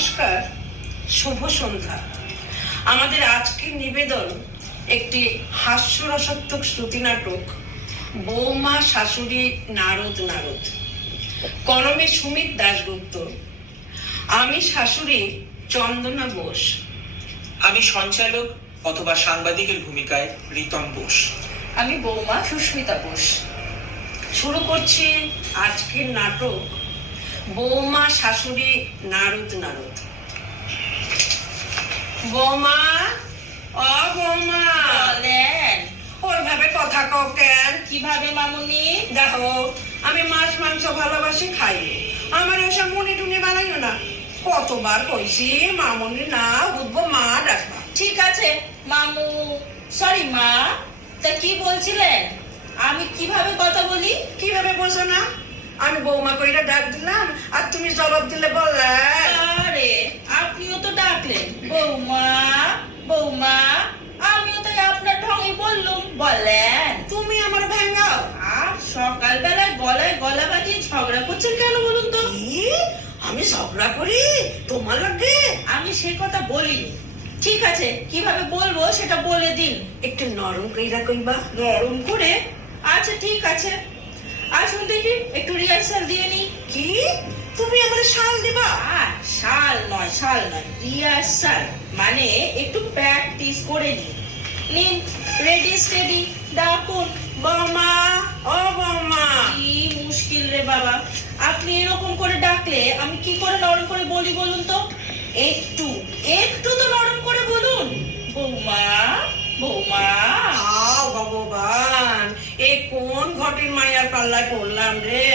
নমস্কার, শুভ সন্ধ্যা। আমাদের আজকের নিবেদন একটি হাস্যরসাত্মক শ্রুতি নাটক বৌমা শাশুড়ি নারদ নারদ। কলমে সুমিত দাশগুপ্ত। আমি শাশুড়ি চন্দনা বোস। আমি সঞ্চালক অথবা সাংবাদিকের ভূমিকায় রিতম বোস। আমি বৌমা সুস্মিতা বোস। শুরু করছি আজকের নাটক বৌমা শাশুড়ি নারদ নারদ। বৌমা, ও বৌমা, বলেন ওইভাবে কথা কও কেন? কিভাবে মামুনি? দেখো, আমি মাছ মাংস ভালোবাসি, খাই। আমার ওসব মনে টুনে বানাইও না। কতবার কইছি মামুনি না বুঝবো, মা ডাকবা। ঠিক আছে মামু, সরি মা। তা কি বলছিলেন? আমি কিভাবে কথা বলি? কিভাবে বলছো না? আমি বৌমা কইরা ডাক দিলাম আর তুমি জবাব দিলে বললে। আরে আপনিও তো ডাকলেন বৌমা বৌমা, আমিও তাই আপনার ঢঙে বললুম, বলেন। তুমি আমার ভেঙ্গাও। আর সকালবেলায় গলায় গলা বাজিয়ে ঝগড়া করছেন কেন বলুন তো? কি? আমি ঝগড়া করি তোমার লাগে? আমি সে কথা বলিনি। ঠিক আছে, কিভাবে বলবো সেটা বলে দিন। একটু নরম কইরা কইবা। নরম করে? আচ্ছা ঠিক আছে, আসুন দেখি একটু রিহার্সাল দিয়ে নি। কি? তুমি আমার শাল দিবা? শাল নয় রিহার্সাল, মানে একটু প্র্যাকটিস করে নি। নিন, রেডি স্টেডি, ডাকুন। বৌমা, ও বৌমা। কি মুশকিল রে বাবা, আপনি এরকম করে ডাকলে আমি কি করে নরম করে বলি বলুন তো? একটু একটু তো নরম করে বলুন। বৌমা বৌমা। আও ভগবান, এ কোন ঘটির মাইয়ার পাল্লায় পড়লাম রে।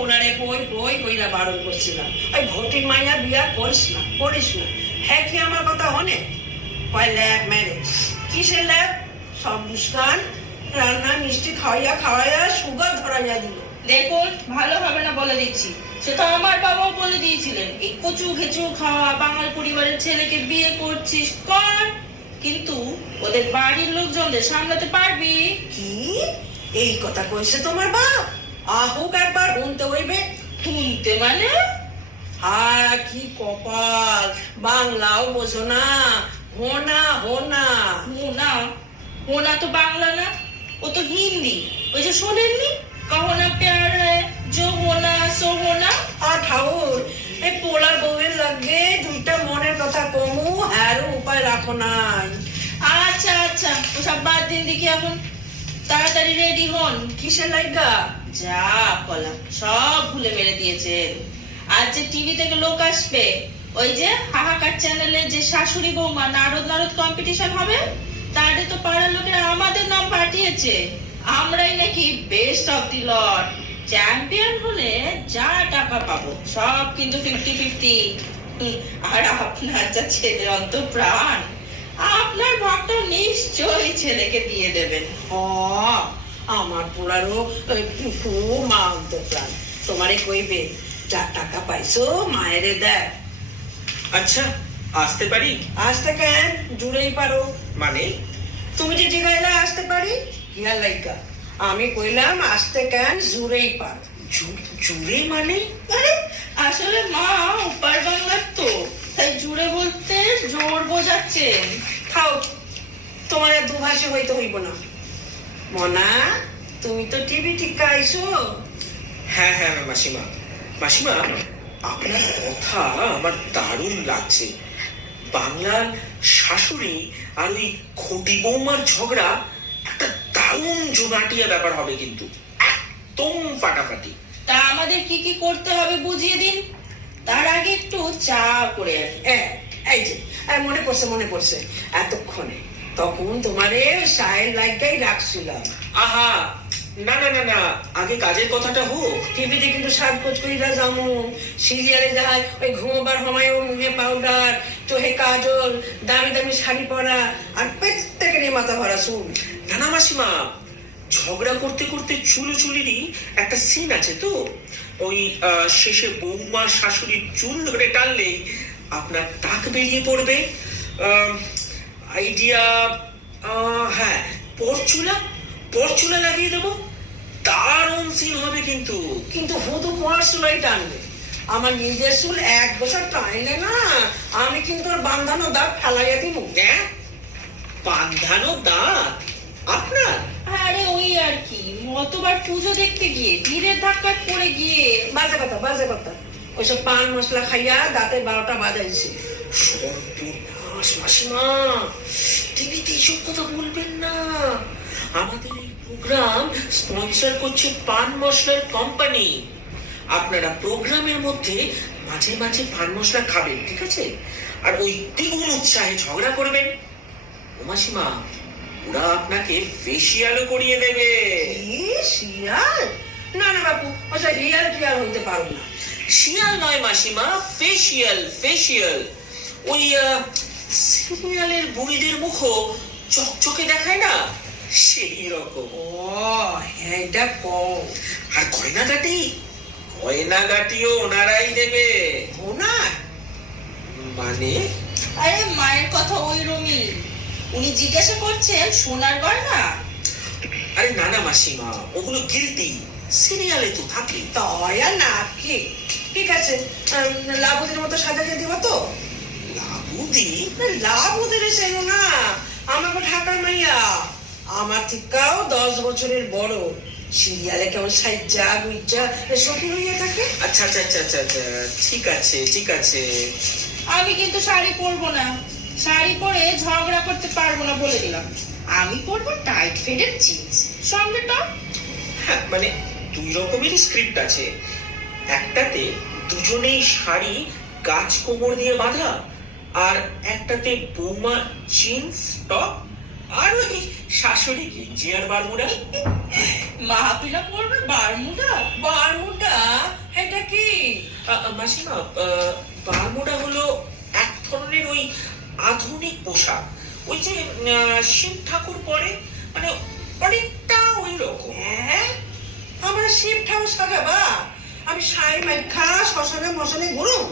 ওনারে কই কই কইরা বারণ করছিলাম, ওই ঘটির মাইয়া বিয়া করিস না। হ্যাঁ, কি আমার কথা হনে? কয় ল্যাব ম্যারেজ। কিসের ল্যাব? সব দুষ্কান রান্না মিষ্টি খাওয়াইয়া সুগার ধরাইয়া দিল। দেখুন, ভালো হবে না বলে দিচ্ছি। সেটা আমার বাবাও বলে দিয়েছিলেন, এই কচু ঘেচু খাওয়া বাঙাল পরিবারের ছেলেকে বিয়ে করছিস কর, কিন্তু ওদের বাড়ির লোকজনদের সামলাতে পারবি? কি এই কথা কইছে তোমার বাপ? আহুক একবার শুনতে হইবে। শুনতে মানে? কি কপাল, বাংলাও বোঝো না। হোনা হোনা। হোনা? হোনা তো বাংলা না, ও তো হিন্দি। ওই যে শোনেননি, কহনা প্যার হ্যায় জো হোনা সো হোনা। আর ঠাউর, এই পোলার বউয়ের লাগে দুইটা মনের কথা কমু, হ্যারও উপায় রাখো নাই। আচ্ছা আচ্ছা, ওসব বাদ দিন দেখি, এখন তাড়াতাড়ি রেডি হন। কিসের লাইগা? যা কলা সব ভুলে মেরে দিয়েছেন। আজ যে টিভি থেকে লোক আসবে, ওই যে হাহাকার চ্যানেলে যে শাশুড়ি বৌমা নারদ নারদ কম্পিটিশন হবে, তারে তো পাড়ার লোকেরা আমাদের নাম পাঠিয়েছে। আমরাই নাকি best of the lot. Champion হলে যা টাকা পাবো সব কিন্তু 50-50। আর আপনার যা ছেলে অন্তঃপ্রাণ, আপনার ভাগটা নিশ্চয়ই ছেলেকে দিয়ে দেবেন। আমার পোলারও মা অন্তপ্রাণ। তোমারে কইবে, যা টাকা পাইছো মায়েরে দেয়। আচ্ছা, আসতে পারি? আসতে কেন? জুড়েই পারো। মানে? তুমি যে জিগাইলা আসতে পারি, ইয়া লাইকা আমি কইলাম আসতে কেন, জুড়েই পার। জুড়ে মানে? আরে আসলে মা উপার বাংলার তো, তাই জুড়ে বলতে জোর বোঝাচ্ছেন। খাও, তোমার দুভাষী হইতে হইব না। মনা, তুমি তো টিভি ঠিক আইছো। হ্যাঁ হ্যাঁ মাসিমা। মাসিমা, আপনার কথা আমার দারুণ লাগছে। বাংলার শাশুড়ি আর ওই খটি বৌমার ঝগড়া একটা দারুণ জোনাটিয়া ব্যাপার হবে, কিন্তু একদম ফাটাফাটি। তা আমাদের কি কি করতে হবে বুঝিয়ে দিন, তার আগে একটু চা করে আসি। এই যে মনে পড়ছে এতক্ষণে তখন তোমারে সাহের লাইকাই রাখছিলাম। আহা, না না না না, আগে কাজের কথাটা হোক। টিভিতে কিন্তু সাজগোজ কইরা যামু, সিরিয়ালে যাই ওই ঘুমোবার সময় মুখে পাউডার, চোখে কাজল, দামি দামি শাড়ি পরা, আর প্রত্যেকেরই মাথা ভরা চুল। না না মাসিমা, ঝগড়া করতে করতে চুলোচুলিরই একটা সিন আছে তো, ওই শেষে বৌমা শাশুড়ির চুল ধরে টানলেই আপনার টাক বেরিয়ে পড়বে। আইডিয়া, হ্যাঁ, পরচুলা লাগিয়ে দেবো, দারুণ সিন হবে। কিন্তু কিন্তু হুদু পড়াশোনাই টানবে। আমার নিজের চুল এক বছর টাইনে না, আমি কিন্তু ওর বান্ধানো দাঁত ফেলাইয়া দিব। হ্যাঁ, বাঁধানো দাঁত আপনার? আরে ওই আর কি, গতবার পুজো দেখতে গিয়ে তীরের ধাক্কায় পড়ে গিয়ে। বাজে কথা, বাজে কথা। ওইসব পান মশলা খাইয়া দাঁতের 12টা বাজাইছে। সর্বনাশ মাসিমা, টিভিতে এইসব কথা বলবেন না। আমাদের এই প্রোগ্রাম স্পন্সর করছে পান মশলার কোম্পানি। আপনারা প্রোগ্রামের মধ্যে মাঝে মাঝে পান মশলা খাবেন, ঠিক আছে? আর ওই দ্বিগুণ উৎসাহে ঝগড়া করবেন। ও মাসিমা, ওরা আপনাকে ফেসিয়ালও করিয়ে দেবে। কি শিয়াল? না না বাপু, ওসব রিয়াল টিয়াল হইতে পারবো না। শিয়াল নয় মাসিমা, ফেসিয়াল, ফেসিয়াল। ওই সিরিয়ালের বুড়িদের মুখও চকচকে দেখায় না, সেই রকম। ও হ্যাঁ, এটা কম। আর গয়নাগাটি, গয়নাগাটিও ওনারাই দেবে। ও না, মানে? আরে মায়ের কথা ওই রমি, উনি জিজ্ঞাসা করছেন সোনার গয়না। আরে না না মাসিমা, ওগুলো গিলতি, সিরিয়ালে তো থাকে। তয়া না কি? ঠিক আছে, লাবুদের মতো সাজাতে দিব তো? লাবুদি? লাবুদের সেনো না, আমাকে ঢাকার মাইয়া, আমার থেকেও 10 বছরের বড়। সিরিয়ালে কেমন সাইজা গুইজা সখী হইয়া থাকে। আচ্ছা আচ্ছা আচ্ছা আচ্ছা আচ্ছা, ঠিক আছে ঠিক আছে। আমি কিন্তু শাড়ি পরবো না, শাড়ি পরে ঝগড়া করতে পারবো না বলে দিলাম। আমি পরবো টাইট ফিটের জিন্স, সঙ্গে টপ। হ্যাঁ, মানে 2 রকমেরই স্ক্রিপ্ট আছে। একটাতে দুজনেই শাড়ি গাছ কোমর দিয়ে বাঁধা, আর একটাতে বৌমা জিন্স টপ আর ওই শাশুড়ি গেঞ্জি আর বারমুডা। মাহাপিলা পরবে বারমুডা। বারমুডা এটা কি? মাসিমা, বারমুডা হলো এক ধরনের ওই আধুনিক পোশাক, ওই যে শিব ঠাকুর পরে, মানে অনেকটা ওই রকম। হ্যাঁ, আমরা শিব ঠাকুর সাজাবা? আমি শাড়ি মাইখা শ্মশানে মশানে ঘুরুম,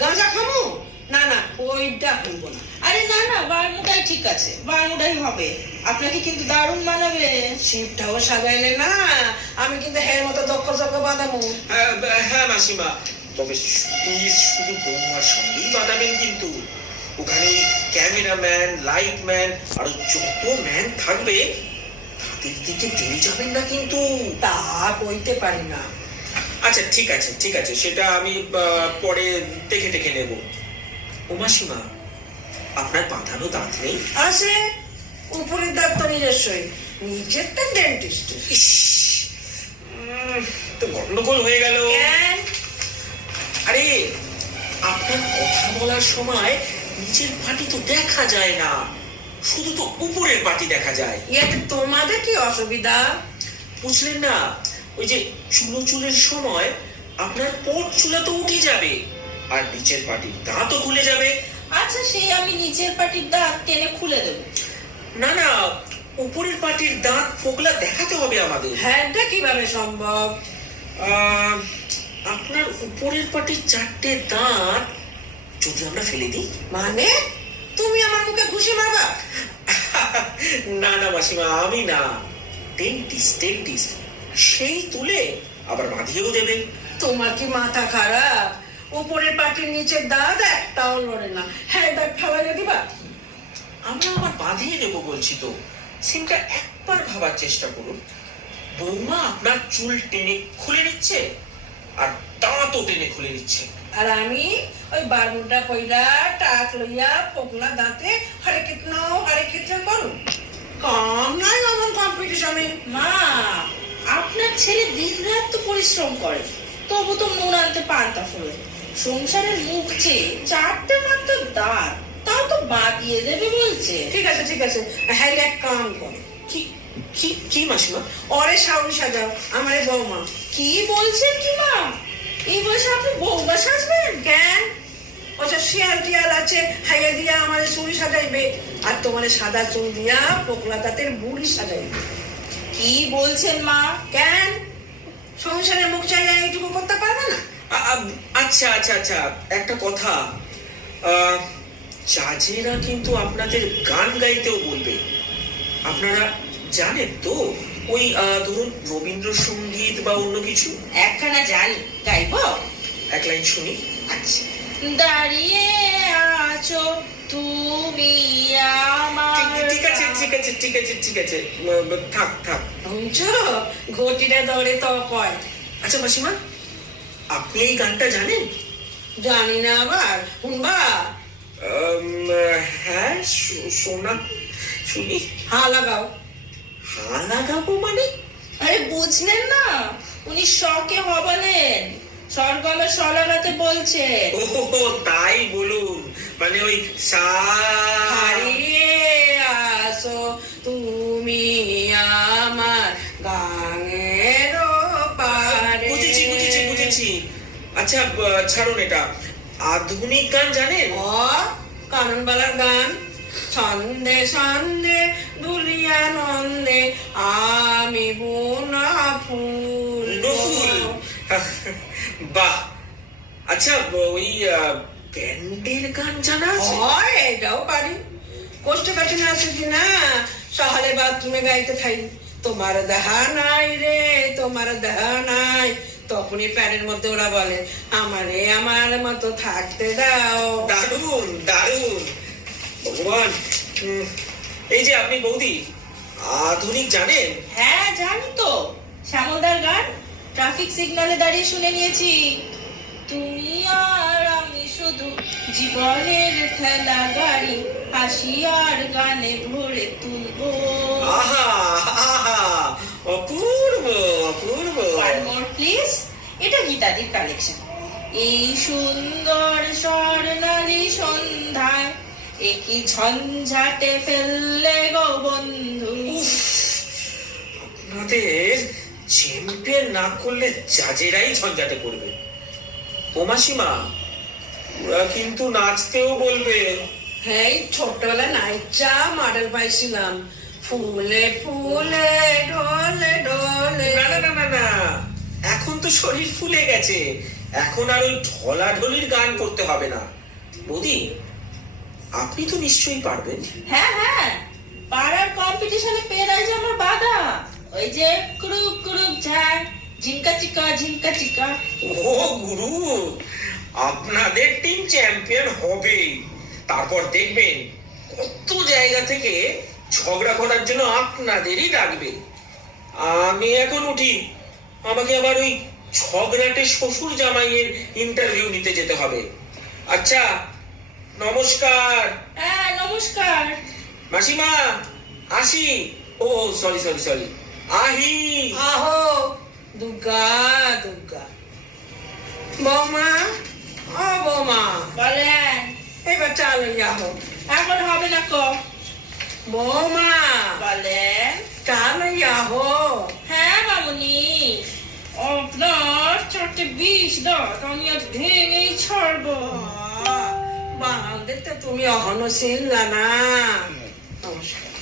গাঁজা খামু? না না, ওইটা হইব না। আরে না না, বারমুডাই ঠিক আছে, বারমুডাই হবে। আপনাকে কিন্তু দারুণ মানাবে। শিব ঠাকুর সাজাইলে না, আমি কিন্তু হের মতো দক্ষ চক্ষ বাঁধাবো। হ্যাঁ মাসিমা, তবে প্লিজ শুধু বৌমার সঙ্গেই বাঁধাবেন কিন্তু। ওখানে ক্যামেরাম্যান, লাইটম্যান আর যত ম্যান থাকবে তাদের দিকে দেরি যাবেন না কিন্তু। তা কইতে পারি না। আচ্ছা ঠিক আছে ঠিক আছে, সেটা আমি পরে দেখে দেখে নেব। ও মাসিমা, আপনার বাঁধানো দাঁত নেই? আছে, উপরের দাঁত তো নিজস্বই, নিচেরটা ডেন্টিস্ট। ইস, তো গন্ডগোল হয়ে গেল। কেন? আরে, আপনার কথা বলার সময় নিচের পাটি তো দেখা যায় না, শুধু তো উপরের পাটি দেখা যায়। ইয়াতে তোমাদের কি অসুবিধা? বুঝলেন না, ওই যে চুলের সময় আপনার পট চুলা তো উঠে যাবে, আর নিচের পাটির দাঁতও খুলে যাবে। আচ্ছা, সেই আমি নিচের পাটির দাঁত টেনে খুলে দেবো। না না, উপরের পাটির দাঁত ফোকলা দেখাতে হবে আমাদের। হ্যাঁ, এটা কিভাবে সম্ভব? আপনার উপরের পাটির 4টে দাঁত যদি আমরা ফেলে দিই। মানে তুমি আমার মুখে ঘুষি মারবা? না না মাসিমা, আমি না, ডেন্টিস্ট সেই তুলে আবার বাঁধিয়েও দেবে। তোমার কি মাথা খারাপ? উপরের পাটির নিচের দাঁত একটাও লড়ে না, হ্যাঁ দাঁত ফেলাইয়া দিবা? আমরা আবার বাঁধিয়ে দেবো বলছি তো। সিনটা একবার ভাবার চেষ্টা করুন। বৌমা আপনার চুল টেনে খুলে নিচ্ছে আর দাঁতও টেনে খুলে নিচ্ছে, আর আমি ওই বারমুডা পয়লা টাক লইয়া পোকলা দাঁতে হরে কীর্তন করুন। কম নাই আমার কম্পিটিশনে। মা, আপনার ছেলে দিন রাত তো পরিশ্রম করে, তবু তো নুন আনতে পান্তা ফুলে। সংসারের মুখ চেয়ে 4টে মাত্র দাঁত, তাও তো বাঁধিয়ে দেবে বলছে। ঠিক আছে ঠিক আছে, হ্যাঁ এক কাম করো, কি কি কি মাসিমা? ওরে শাউরি সাজাও আমারে বৌমা। কি বলছেন কি মা? এই বয়সে আপনি বৌমা সাজবেন? কেন? ওসব শিয়াল টিয়াল আছে, হাইয়া দিয়া আমাদের চুড়ি সাজাইবে, আর তোমার সাদা চুল দিয়া পোকলা দাঁতের বুড়ি সাজাইবে। কি বলছেন মা? কেন? সংসারের মুখ চাইয়া এইটুকু করতে পারবে না? আচ্ছা আচ্ছা আচ্ছা, একটা কথা, জাজেরা কিন্তু আপনাদের গান গাইতেও বলবে। আপনারা জানেন তো, ওই ধরুন রবীন্দ্রসঙ্গীত বা অন্য কিছু? একখানা জানি, গাইব? এক লাইন শুনি। আচ্ছা, দাঁড়িয়ে আছো তুমি আমার। ঠিক আছে ঠিক আছে ঠিক আছে ঠিক আছে, থাক থাক। শুনছো ঘটিটা দৌড়ে তো কয়। আচ্ছা মাসিমা, আপনি এই গানটা জানেন? জানি না আবার শুনবা? হ্যাঁ, শোনা শুনি। হা লাগাও। হা লাগাবো মানে? আরে বুঝলেন না, উনি শখে হবালেন, স্বরগমে স লাগাতে বলছে। ও তাই বলুন, মানে ওই সা। হারিয়ে আসো তুমি আমার গানের পারে। বুঝেছি বুঝেছি বুঝেছি। আচ্ছা ছাড়ুন এটা। আধুনিক গান জানেন? ও কাননবালার গান। ছন্দে ছন্দে দুলিয়া নন্দে আমি বুনা ফুল। ফুল। বাহ। আচ্ছা ওই ব্যান্ডের গান জানা আছে? হয় এটাও পারি। কষ্ট কাটি না আছে কি না, সকালে বাথরুমে গাইতে থাই, তোমার দেহা নাই রে তোমার দেহা নাই, তখনই প্যারের মধ্যে ওরা বলে আমারে আমার মতো থাকতে দাও। দারুণ দারুণ, ভগবান। এই যে আপনি বৌদি আধুনিক জানেন? হ্যাঁ জানি তো, শ্যামলদার গান। ট্রাফিক সিগন্যালে দাঁড়িয়ে শুনে নিয়েছি। তুমি আর আমি শুধু জীবনের ঠেলা গাড়ি, হাসি আর গানে ভরে তুলবো। আহা আহা, অপূর্ব অপূর্ব। One more please. এটা গীতাদির কালেকশন। এই সুন্দর স্বর্ণালী সন্ধ্যায় একই ঝঞ্ঝাটে ফেললে গো বন্ধু। আপনাদের চ্যাম্পিয়ন না করলে জাজেরাই ঝঞ্ঝাটে করবে। ও মাসিমা, ওরা কিন্তু নাচতেও বলবে। হ্যাঁ ছোটবেলায় নাইচা মডেল পাইছিলাম, ফুলে ফুলে ঢলে ঢলে। না না না না না, এখন তো শরীর ফুলে গেছে, এখন আর ওই ঢলাঢলির গান করতে হবে না। বৌদি আপনি তো নিশ্চয়ই পারবেন। হ্যাঁ হ্যাঁ, পাড়ার কম্পিটিশনে প্রাইজ আমার বাধা। ওই যে কুরুক কুরুক ঝাড়, ঝিঙ্কা চিকা ঝিঙ্কা চিকা। ও গুরু, আপনাদের টিম চ্যাম্পিয়ন হবে, তারপর দেখবেন কত জায়গা থেকে ঝগড়া করার জন্য আপনাদেরই ডাকবে। আমি এখন উঠি, আমাকে আবার ওই ঝগড়াটে শ্বশুর জামাইয়ের ইন্টারভিউ নিতে যেতে হবে। আচ্ছা নমস্কার। হ্যাঁ নমস্কার। মাসিমা আসি। ও সরি সরি সরি, আহি। আহো দুর্গা দুর্গা। বৌমা ও বৌমা, বলেন। এবার চালো যাবো। এখন হবে না কো। বৌমা বলেন। চালো যাবো। হ্যাঁ মামুনি, আপনার 4টে 20 দাঁত আমি আজ ভেঙেই ছাড়বো। বাঙালদের তো তুমি অহনশীল না। নমস্কার।